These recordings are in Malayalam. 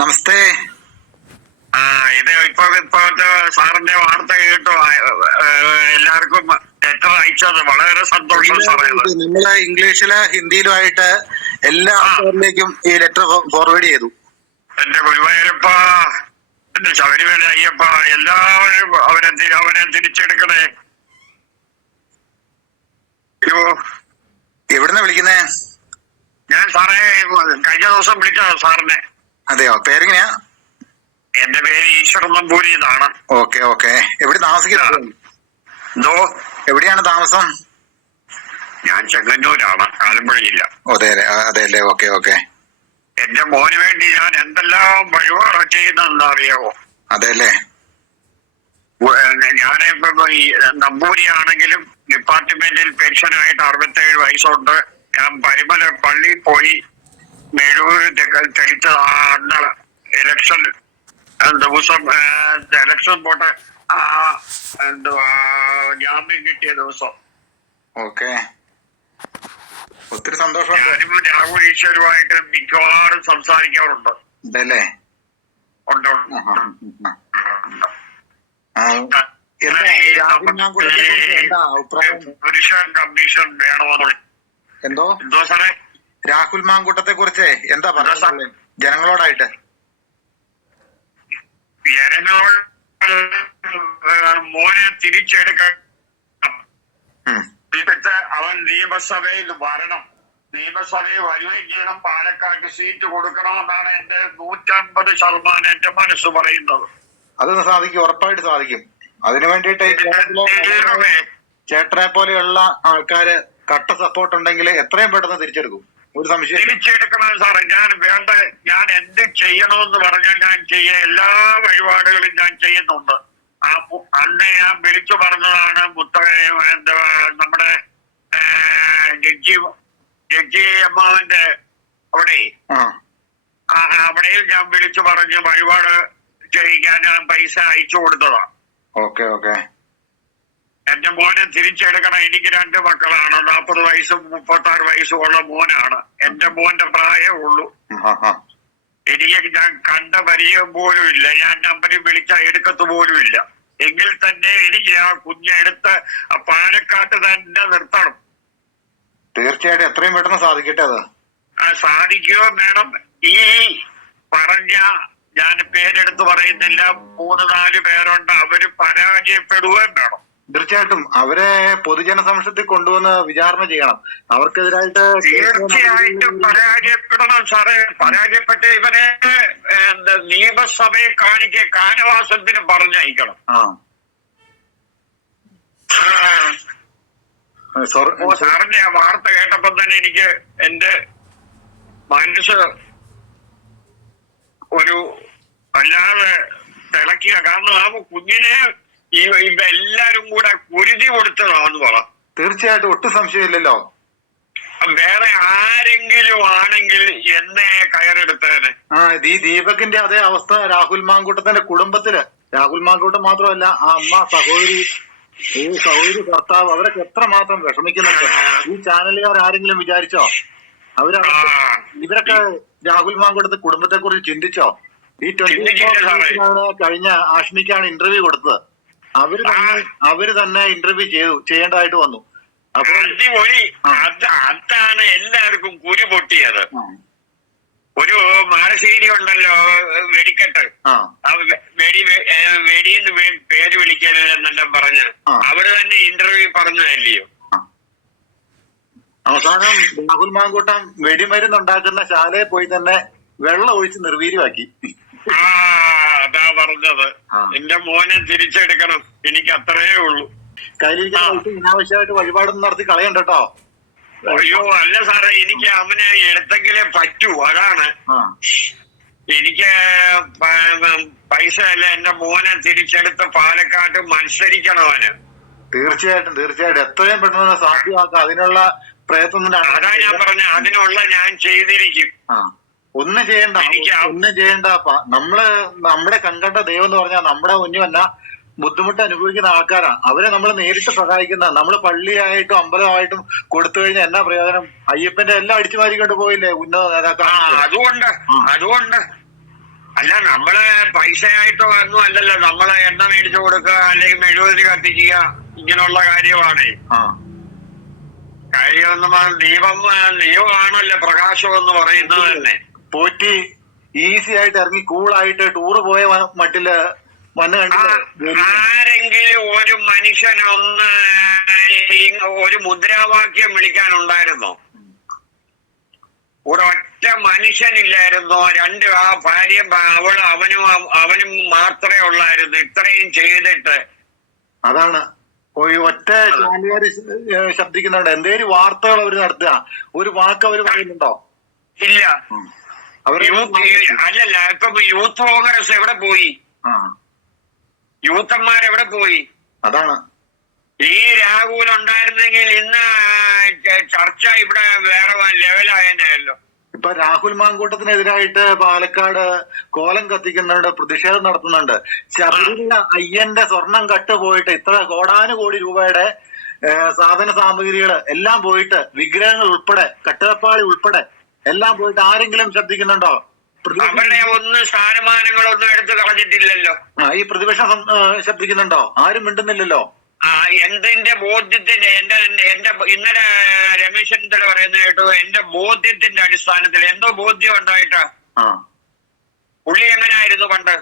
നമസ്തേ. ഇത് ഇപ്പോഴത്തെ സാറിന്റെ വാർത്ത കേട്ടു. എല്ലാവർക്കും ലെറ്റർ അയച്ചത് വളരെ സന്തോഷം സാറേ. നമ്മള് ഇംഗ്ലീഷില് ഹിന്ദിയിലുമായിട്ട് എല്ലാ ആൾക്കാരിലേക്കും ഈ ലെറ്റർ ഫോർവേഡ് ചെയ്തു. എന്റെ ഗുരുവായൂരപ്പ, എന്റെ ശബരിമല അയ്യപ്പ, എല്ലാവരും അവനെ തിരിച്ചെടുക്കണേ. അയ്യോ, എവിടുന്ന വിളിക്കുന്നേ? ഞാൻ സാറേ കഴിഞ്ഞ ദിവസം വിളിച്ചോ സാറിനെ. അതെയോ? പേരെങ്ങനെയാ? എന്റെ പേര് ഈശ്വരൻ നമ്പൂരി എന്നാണ്. Okay okay. എവിടെ താമസിക്കുന്നത്? എന്തോ? എവിടെയാണ് താമസം? ഞാൻ ചെങ്ങന്നൂരാണ്, ആലപ്പുഴ ജില്ല. അതെല്ലേ. Okay okay. എന്റെ മോന് വേണ്ടി ഞാൻ എന്തെല്ലാം വഴിപാട് ചെയ്യുന്നതെന്ന് അറിയാവോ? അതെല്ലേ. ഞാനിപ്പോ ഈ നമ്പൂരി ആണെങ്കിലും ഡിപ്പാർട്ട്മെന്റിൽ പെൻഷനായിട്ട് 67 വയസ്സുണ്ട്. ഞാൻ പരിമല പള്ളിയിൽ പോയി മെഴുകുതിരി തെളിച്ചതാണ് ഇലക്ഷൻ ദിവസം. ഇലക്ഷൻ പോട്ടെ, എന്തുവാ ജാമ്യം കിട്ടിയ ദിവസം. ഓക്കെ, ഒത്തിരി സന്തോഷം. ഞാനിപ്പോ രാഹുൽ ഈശ്വരുമായിട്ട് മിക്കവാറും സംസാരിക്കാറുണ്ട്. ഇതല്ലേ? ഉണ്ട്. പുരുഷ കമ്മീഷൻ വേണമെന്ന്. എന്തോ സാറേ? രാഹുൽ മാങ്കൂട്ടത്തെ കുറിച്ച് എന്താ പറയുക ജനങ്ങളോടായിട്ട്? ജനങ്ങളോട് മോനെ തിരിച്ചെടുക്കാൻ അവൻ നിയമസഭയിൽ വരണം. നിയമസഭയിൽ വരികയും ചെയ്യണം. പാലക്കാട് സീറ്റ് കൊടുക്കണമെന്നാണ് എന്റെ 150% എന്റെ മനസ്സ് പറയുന്നത്. അതൊന്ന് സാധിക്കും, ഉറപ്പായിട്ട് സാധിക്കും. അതിനു വേണ്ടിയിട്ട് ചേട്ടനെ പോലെയുള്ള ആൾക്കാര് കട്ട സപ്പോർട്ട് ഉണ്ടെങ്കിൽ എത്രയും പെട്ടെന്ന് തിരിച്ചെടുക്കും. ഒരു സംശയം. തിരിച്ചെടുക്കണം സാറേ. ഞാൻ എന്ത് ചെയ്യണമെന്ന് പറഞ്ഞാൽ ഞാൻ എല്ലാ വഴിപാടുകളും ഞാൻ ചെയ്യുന്നുണ്ട്. അന്ന് ഞാൻ വിളിച്ചു പറഞ്ഞതാണ് നമ്മുടെ ജഡ്ജി അമ്മാവന്റെ അവിടെയും ഞാൻ വിളിച്ചു പറഞ്ഞ് വഴിപാട് ചെയ്യിക്കാൻ ഞാൻ പൈസ അയച്ചു കൊടുത്തതാ. Okay okay. എന്റെ മോനെ തിരിച്ചെടുക്കണം. എനിക്ക് 2 മക്കളാണ്. 40 വയസ്സും 36 വയസ്സും ഉള്ള മോനാണ്. എന്റെ മോന്റെ പ്രായമേ ഉള്ളൂ. എനിക്ക് ഞാൻ കണ്ട പരിചയം പോലും ഇല്ല. ഞാൻ നമ്പറിൽ വിളിച്ചാൽ എടുക്കത്ത് പോലും ഇല്ല. എങ്കിൽ തന്നെ എനിക്ക് ആ കുഞ്ഞെടുത്ത് പാലക്കാട്ട് തന്നെ നിർത്തണം. തീർച്ചയായിട്ടും എത്രയും പെട്ടെന്ന് സാധിക്കട്ടെ. അത് സാധിക്കുകയോ വേണം. ഈ പറഞ്ഞ ഞാൻ പേരെടുത്ത് പറയുന്നില്ല, 3-4 പേരുണ്ട്. അവര് പരാജയപ്പെടുകയും വേണം. തീർച്ചയായിട്ടും അവരെ പൊതുജന സമക്ഷത്തിൽ കൊണ്ടുവന്ന് വിചാരണ ചെയ്യണം. അവർക്കെതിരായിട്ട് തീർച്ചയായിട്ടും പരാജയപ്പെടണം സാറേ. പരാജയപ്പെട്ട് ഇവരെ നിയമസഭയെ കാനവാസത്തിന് പറഞ്ഞയക്കണം. സാറിന്റെ ആ വാർത്ത കേട്ടപ്പോ തന്നെ എനിക്ക് എന്റെ മനസ്സ് ഒരു അല്ലാതെ തിളക്കിയ. കാരണം ആ കുഞ്ഞിനെ എല്ലാരും കൂടെ കുരുതി കൊടുത്തതാന്ന് പറ. തീർച്ചയായിട്ടും ഒട്ടും സംശയമില്ലല്ലോ. വേറെ ആരെങ്കിലും ആണെങ്കിൽ എന്നെ കയറെടുത്തേനെ. ഈ ദീപകിന്റെ അതേ അവസ്ഥ രാഹുൽ മാങ്കൂട്ടത്തിന്റെ കുടുംബത്തില്. രാഹുൽ മാങ്കൂട്ടം മാത്രമല്ല, ആ അമ്മ, സഹോദരി, ഭർത്താവ്, അവരൊക്കെ എത്രമാത്രം വിഷമിക്കുന്നുണ്ട്. ഈ ചാനലുകാർ ആരെങ്കിലും വിചാരിച്ചോ? ഇവരൊക്കെ രാഹുൽ മാങ്കൂട്ടത്തെ കുടുംബത്തെ കുറിച്ച് ചിന്തിച്ചോ? ഈ 24 കഴിഞ്ഞ ആഷ്മിക്കാണ് ഇന്റർവ്യൂ കൊടുത്തത്. അവര് തന്നെ ഇന്റർവ്യൂ ചെയ്യേണ്ടതായിട്ട് വന്നു. അപ്പോൾ അതാണ് എല്ലാവർക്കും കുരു പൊട്ടിയത്. ഒരു മാനശ്ശേരി ഉണ്ടല്ലോ, വെടിക്കെട്ട്, വെടിന്ന് പേര് വിളിക്കരുതെന്നെല്ലാം പറഞ്ഞ് അവര് തന്നെ ഇന്റർവ്യൂ പറഞ്ഞതല്ലയോ. അവസാനം രാഹുൽ മാങ്കൂട്ടം വെടിമരുന്നുണ്ടാക്കുന്ന ശാലയിൽ പോയി തന്നെ വെള്ളം ഒഴിച്ച് നിർവീര്യമാക്കി. അതാ പറഞ്ഞത്. എന്റെ മോനെ തിരിച്ചെടുക്കണം. എനിക്ക് അത്രേ ഉള്ളൂ. കയ്യിലിരിക്കുന്ന അനാവശ്യമായിട്ട് വഴിപാടൊന്നും നടത്തി കളയണ്ടോ? അയ്യോ അല്ല സാറേ, എനിക്ക് അവനെ എടുത്തെങ്കിലേ പറ്റൂ. അതാണ് എനിക്ക് പൈസ അല്ല, എന്റെ മോനെ തിരിച്ചെടുത്ത് പാലക്കാട്ട് മത്സരിക്കണം അവന്. തീർച്ചയായിട്ടും തീർച്ചയായിട്ടും എത്രയും പെട്ടെന്ന് സാധ്യമാക്കാം. അതിനുള്ള പ്രയത്നം അതാ ഞാൻ പറഞ്ഞ, അതിനുള്ള ഞാൻ ചെയ്തിരിക്കും. ഒന്നും ചെയ്യണ്ട. നമ്മുടെ കൺകണ്ട ദൈവം എന്ന് പറഞ്ഞാൽ നമ്മുടെ മുന്നിൽ ബുദ്ധിമുട്ട് അനുഭവിക്കുന്ന ആൾക്കാരാണ്. അവരെ നമ്മൾ നേരിട്ട് സഹായിക്കുന്ന. നമ്മൾ പള്ളിയായിട്ടും അമ്പലമായിട്ടും കൊടുത്തു കഴിഞ്ഞാൽ എന്നാ പ്രയോജനം? അയ്യപ്പന്റെ എല്ലാം അടിച്ചു മാറിക്കൊണ്ട് പോയില്ലേ ഉന്നത നേതാക്കൾ. അതുകൊണ്ട് അല്ല, നമ്മള് പൈസയായിട്ടോ ഒന്നും അല്ലല്ലോ. നമ്മള് എണ്ണ മേടിച്ചു കൊടുക്കുക, അല്ലെങ്കിൽ മെഴുകുതിരി കത്തിക്കുക, ഇങ്ങനെയുള്ള കാര്യമാണ്. കാര്യമൊന്നും ദൈവമാണല്ലോ പ്രകാശം എന്ന് പറയുന്നത് തന്നെ. പോറ്റി ഈസി ആയിട്ട് ഇറങ്ങി കൂളായിട്ട് ടൂറ് പോയ മട്ടില് ആരെങ്കിലും ഒരു മനുഷ്യനൊന്ന് ഒരു മുദ്രാവാക്യം വിളിക്കാനുണ്ടായിരുന്നോ? ഒരൊറ്റ മനുഷ്യനില്ലായിരുന്നോ? ആ ഭാര്യയും അവനും മാത്രമേ ഉള്ളായിരുന്നു. ഇത്രയും ചെയ്തിട്ട് അതാണ് ഒറ്റ ചാനലുകാര് ശബ്ദിക്കുന്നുണ്ട്. എന്തേലും വാർത്തകൾ അവർ നടത്തുക, ഒരു വാക്ക് അവർ പറയുന്നുണ്ടോ? ഇല്ല. അല്ലല്ല, ഇപ്പൊ യൂത്ത് കോൺഗ്രസ് എവിടെ പോയി? യൂത്തന്മാരെവിടെ പോയി? അതാണ്. ഈ രാഹുൽ ഉണ്ടായിരുന്നെങ്കിൽ ഇന്ന് ചർച്ച ഇവിടെ വേറെ ലെവലായല്ലോ. ഇപ്പൊ രാഹുൽ മാങ്കൂട്ടത്തിനെതിരായിട്ട് പാലക്കാട് കോലം കത്തിക്കുന്നുണ്ട്, പ്രതിഷേധം നടത്തുന്നുണ്ട്. ശബരിമല അയ്യന്റെ സ്വർണം കട്ടുപോയിട്ട് ഇത്ര കോടാനുകോടി രൂപയുടെ സാധന സാമഗ്രികൾ എല്ലാം പോയിട്ട്, വിഗ്രഹങ്ങൾ ഉൾപ്പെടെ, കട്ടപ്പാളി ഉൾപ്പെടെ എല്ലാം പോയിട്ട് ആരെങ്കിലും ശബ്ദിക്കുന്നുണ്ടോ? അവരുടെ ഒന്നും സ്ഥാനമാനങ്ങളൊന്നും എടുത്തു കളഞ്ഞിട്ടില്ലല്ലോ. ഈ പ്രതിപക്ഷം ശബ്ദിക്കുന്നുണ്ടോ? ആരും മിണ്ടുന്നില്ലല്ലോ. എന്തിന്റെ ബോധ്യത്തിന്റെ എന്റെ ഇന്നലെ രമേശ് ചെന്നിത്തല പറയുന്നത് കേട്ടു. എന്റെ ബോധ്യത്തിന്റെ അടിസ്ഥാനത്തിൽ എന്തോ ബോധ്യം ഉണ്ടായിട്ടാ. പുള്ളി എങ്ങനെയായിരുന്നു പണ്ട്?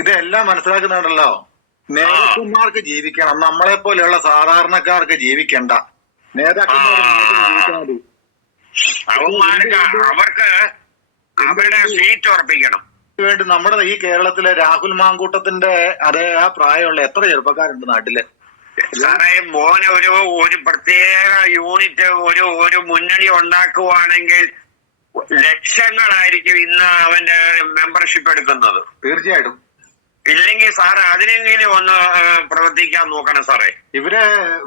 ഇതെല്ലാം മനസ്സിലാക്കുന്നുണ്ടല്ലോ. നേതാക്കന്മാർക്ക് ജീവിക്കണം, നമ്മളെ പോലെയുള്ള സാധാരണക്കാർക്ക് ജീവിക്കണ്ട. നേതാക്കന്മാർ അവർക്ക് അവരുടെ സീറ്റ് ഉറപ്പിക്കണം വേണ്ടി. നമ്മുടെ ഈ കേരളത്തിലെ രാഹുൽ മാങ്കൂട്ടത്തിന്റെ അതേ ആ പ്രായമുള്ള എത്ര ചെറുപ്പക്കാരുണ്ട് നാട്ടില്? സാറേ, മോനെ ഒരു പ്രത്യേക യൂണിറ്റ് ഒരു മുന്നണി ഉണ്ടാക്കുവാണെങ്കിൽ ലക്ഷങ്ങളായിരിക്കും ഇന്ന് അവന്റെ മെമ്പർഷിപ്പ് എടുക്കുന്നത്. തീർച്ചയായിട്ടും. ഇല്ലെങ്കിൽ സാറേ അതിനെങ്കിലും ഒന്ന് പ്രവർത്തിക്കാൻ നോക്കണം സാറേ. ഇവര്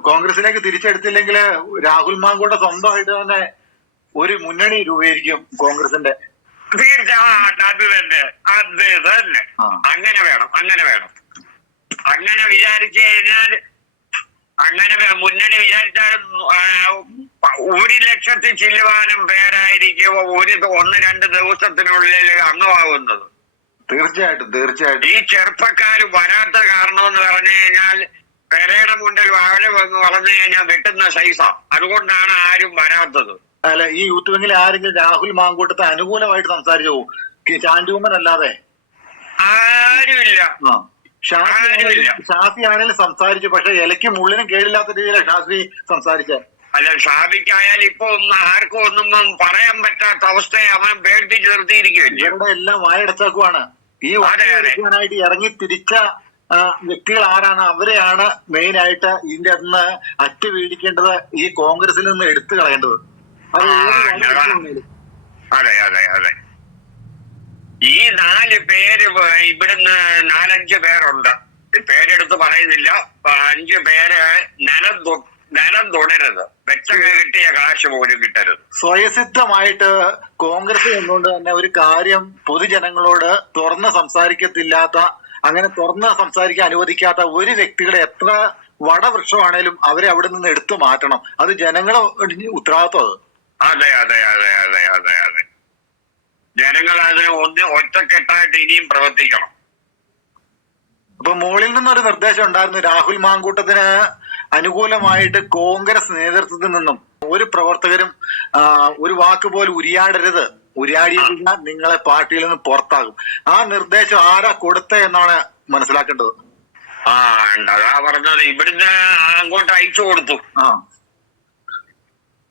കോൺഗ്രസിലേക്ക് തിരിച്ചെടുത്തില്ലെങ്കിൽ രാഹുൽ മാങ്കൂട്ട സ്വന്തമായിട്ട് തന്നെ ഒരു മുന്നണി രൂപീകരിക്കും കോൺഗ്രസിന്റെ. തീർച്ചയായിട്ടും. അത് തന്നെ. അങ്ങനെ വേണം. അങ്ങനെ വിചാരിച്ചു കഴിഞ്ഞാൽ, അങ്ങനെ മുന്നണി വിചാരിച്ചാൽ 1,00,000 ചില്ലുവാനും പേരായിരിക്കും 1-2 ദിവസത്തിനുള്ളിൽ അംഗമാകുന്നത്. തീർച്ചയായിട്ടും. ഈ ചെറുപ്പക്കാർ വരാത്ത കാരണം എന്ന് പറഞ്ഞു കഴിഞ്ഞാൽ പെരയുടെ മുന്നിൽ വാഴ വന്ന് വളർന്നു കഴിഞ്ഞാൽ വെട്ടുന്ന സൈസാ. അതുകൊണ്ടാണ് ആരും വരാത്തത്. അല്ല, ഈ യൂത്ത് വിങ്ങിൽ ആരെങ്കിലും രാഹുൽ മാങ്കൂട്ടത്തെ അനുകൂലമായിട്ട് സംസാരിച്ചു പോകും? ചാൻഡൂമൻ അല്ലാതെ ആരുമില്ല. ഷാഫി ആണെങ്കിലും സംസാരിച്ചു, പക്ഷെ ഇലയ്ക്ക് മുള്ളിനും കേടില്ലാത്ത രീതിയിലാണ് ഷാഫി സംസാരിച്ചത്. അല്ല, ഷാഫിക്കായാലും ഇപ്പൊ ആർക്കും ഒന്നും പറയാൻ പറ്റാത്ത അവസ്ഥയെ അവൻ പേടിപ്പിച്ച് നിർത്തിയിരിക്കുകയല്ലേ. ഇവരുടെ എല്ലാം വായടച്ചാക്കുവാണ്. ഈ വായടക്കാനായിട്ട് ഇറങ്ങി തിരിച്ച വ്യക്തികൾ ആരാണ്? അവരെയാണ് മെയിൻ ആയിട്ട് ഇതിന്റെ അന്ന് അറ്റ് വീടിക്കേണ്ടത്, ഈ കോൺഗ്രസിൽ നിന്ന് എടുത്തു കളയേണ്ടത്. അതെ. ഈ 4 പേര് ഇവിടുന്ന് 4-5 പേരുണ്ട്. പേരെടുത്ത് പറയുന്നില്ല. 5 പേര് നിലം തൊടരുത്. വെച്ച കിട്ടിയ കാശ് പോലും കിട്ടരുത്. സ്വയസിദ്ധമായിട്ട് കോൺഗ്രസ് എന്നുകൊണ്ട് തന്നെ ഒരു കാര്യം പൊതുജനങ്ങളോട് തുറന്ന് സംസാരിക്കത്തില്ലാത്ത, അങ്ങനെ തുറന്ന് സംസാരിക്കാൻ അനുവദിക്കാത്ത ഒരു വ്യക്തികളെ എത്ര വടവൃക്ഷമാണേലും അവരെ അവിടെ നിന്ന് എടുത്തു മാറ്റണം. അത് ജനങ്ങളെ ഉത്തരവാദിത്വം. അതെ. ജനങ്ങൾ അതിന് ഒറ്റക്കെട്ടായിട്ട് ഇനിയും പ്രവർത്തിക്കണം. അപ്പൊ മുകളിൽ നിന്നൊരു നിർദ്ദേശം ഉണ്ടായിരുന്നു, രാഹുൽ മാങ്കൂട്ടത്തിന് അനുകൂലമായിട്ട് കോൺഗ്രസ് നേതൃത്വത്തിൽ നിന്നും ഒരു പ്രവർത്തകരും ഒരു വാക്ക് പോലും ഉരിയാടരുത്. ഉരിയാടിയാൽ നിങ്ങളെ പാർട്ടിയിൽ നിന്ന് പുറത്താകും. ആ നിർദ്ദേശം ആരാ കൊടുത്തേ എന്നാണ് മനസ്സിലാക്കേണ്ടത്. അതാ പറഞ്ഞത്. ഇവിടുന്ന് അങ്ങോട്ട് അയച്ചു കൊടുത്തു.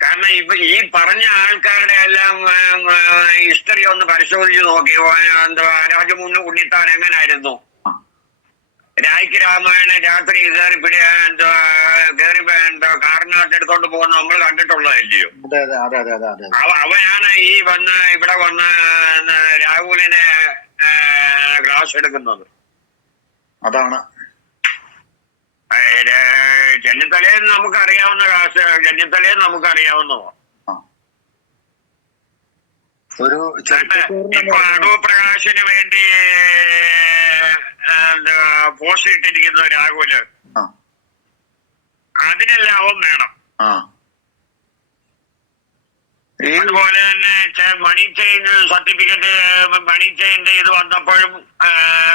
കാരണം ഈ പറഞ്ഞ ആൾക്കാരുടെ എല്ലാം ഹിസ്റ്ററി ഒന്ന് പരിശോധിച്ച് നോക്കി. രാജമുന്ന് ഉണ്ണിത്താൻ എങ്ങനായിരുന്നു? രായ്ക്ക് രാമായണ രാത്രി കയറി കാറിനകത്ത് എടുത്തോണ്ട് പോകുന്ന നമ്മൾ കണ്ടിട്ടുള്ളതല്ലയോ? അവനാണ് ഇവിടെ വന്ന് രാഹുലിനെ ക്ലാസ് എടുക്കുന്നത്. അതാണ് ചെന്നിത്തലയിൽ നമുക്കറിയാവുന്ന ക്ലാസ്. ചെന്നിത്തലയിൽ നമുക്കറിയാവുന്നതോ. ഇപ്പൊ അടൂർ പ്രകാശിന് വേണ്ടി പോസ്റ്റ് ഇട്ടിരിക്കുന്ന രാഹുല്, അതിനെല്ലാം അവൻ വേണം. അതുപോലെ തന്നെ മണി ചെയിൻ സർട്ടിഫിക്കറ്റ്, മണി ചെയിന്റെ ഇത് വന്നപ്പോഴും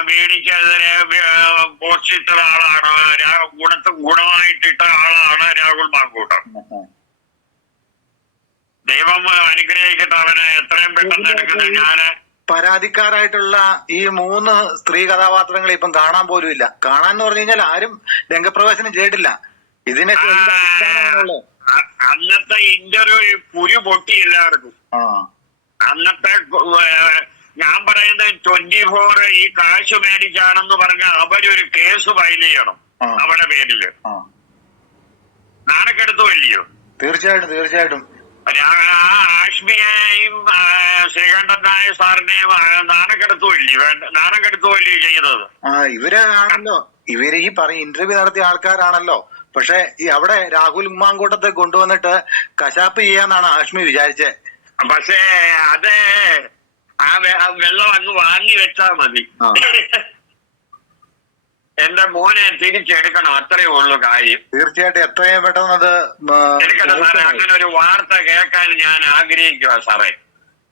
മേടിക്കെതിരെ പോസ്റ്റ് ഇട്ട ആളാണ്, ഗുണമായിട്ടിട്ട ആളാണ് രാഹുൽ മാങ്കൂട്ടം. ദൈവം അനുഗ്രഹിക്കട്ടെ അവനെ എത്രയും പെട്ടെന്ന് എടുക്കുന്നത്. ഞാന് പരാതിക്കാരായിട്ടുള്ള ഈ 3 സ്ത്രീ കഥാപാത്രങ്ങളെ ഇപ്പം കാണാൻ പോലും ഇല്ല. കാണാന്ന് പറഞ്ഞു കഴിഞ്ഞാൽ ആരും രംഗപ്രവേശനം ചെയ്തിട്ടില്ല. ഇതിനൊക്കെ അന്നത്തെ ഇന്റർവ്യൂ കുരു പൊട്ടി എല്ലാവർക്കും. അന്നത്തെ ഞാൻ പറയുന്നത് 24 ഈ കാശ് മേടിച്ചാണെന്ന് പറഞ്ഞ അവരൊരു കേസ് ഫയൽ ചെയ്യണം അവരുടെ പേരില്. നാണക്കെടുത്തുമല്ലയോ? തീർച്ചയായിട്ടും ആഷ്മിയെയും ശ്രീകണ്ഠൻ നായർ സാറിനെയും നാണക്കെടുത്തുമല്ലയോ ചെയ്തത്? ഇവര് ആണല്ലോ, ഇവര് ഈ ഇന്റർവ്യൂ നടത്തിയ ആൾക്കാരാണല്ലോ. പക്ഷെ ഈ അവിടെ രാഹുൽ ഉമ്മാങ്കൂട്ടത്തെ കൊണ്ടുവന്നിട്ട് കശാപ്പ് ചെയ്യാന്നാണ് ആഷ്മി വിചാരിച്ചേ. പക്ഷേ അത് ആ വെള്ളം അങ്ങ് വാങ്ങി വെച്ചാ മതി. എന്റെ മോനെ തിരിച്ചെടുക്കണം, അത്രേ ഉള്ളു കാര്യം. തീർച്ചയായിട്ടും എത്രയും പെട്ടെന്ന് അത് എടുക്കണം സാറേ. അങ്ങനെ ഒരു വാർത്ത കേൾക്കാൻ ഞാൻ ആഗ്രഹിക്കുക സാറേ.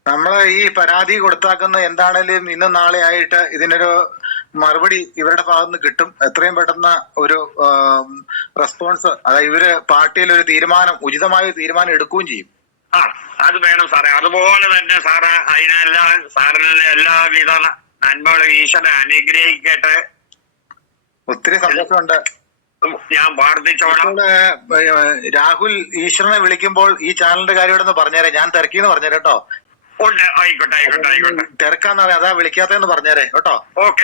നമ്മള് ഈ പരാതി കൊടുത്താക്കുന്ന എന്താണേലും ഇന്നും നാളെ ആയിട്ട് ഇതിനൊരു മറുപടി ഇവരുടെ ഭാഗത്തുനിന്ന് കിട്ടും. എത്രയും പെട്ടെന്ന് ഒരു റെസ്പോൺസ്, അതായത് ഇവര് പാർട്ടിയിൽ ഒരു തീരുമാനം, ഉചിതമായ ഒരു തീരുമാനം എടുക്കുകയും ചെയ്യും. അത് വേണം സാറേ. അതുപോലെ തന്നെ സാറ് അതിനെല്ലാം സാറിന് എല്ലാവിധ നന്മകളും ഈശ്വരൻ അനുഗ്രഹിക്കട്ടെ. ഒത്തിരി സന്തോഷമുണ്ട്. ഞാൻ പ്രാർത്ഥിച്ചോളാം. രാഹുൽ ഈശ്വരനെ വിളിക്കുമ്പോൾ ഈ ചാനലിന്റെ കാര്യം ഇവിടെ പറഞ്ഞേരെ, ഞാൻ തിരക്കിന്ന് പറഞ്ഞേരെ കേട്ടോ. ഉണ്ട്, ആയിക്കോട്ടെ. തിരക്കാന്ന് പറയാം, അതാ വിളിക്കാത്തെന്ന് പറഞ്ഞേരെ കേട്ടോ. ഓക്കെ.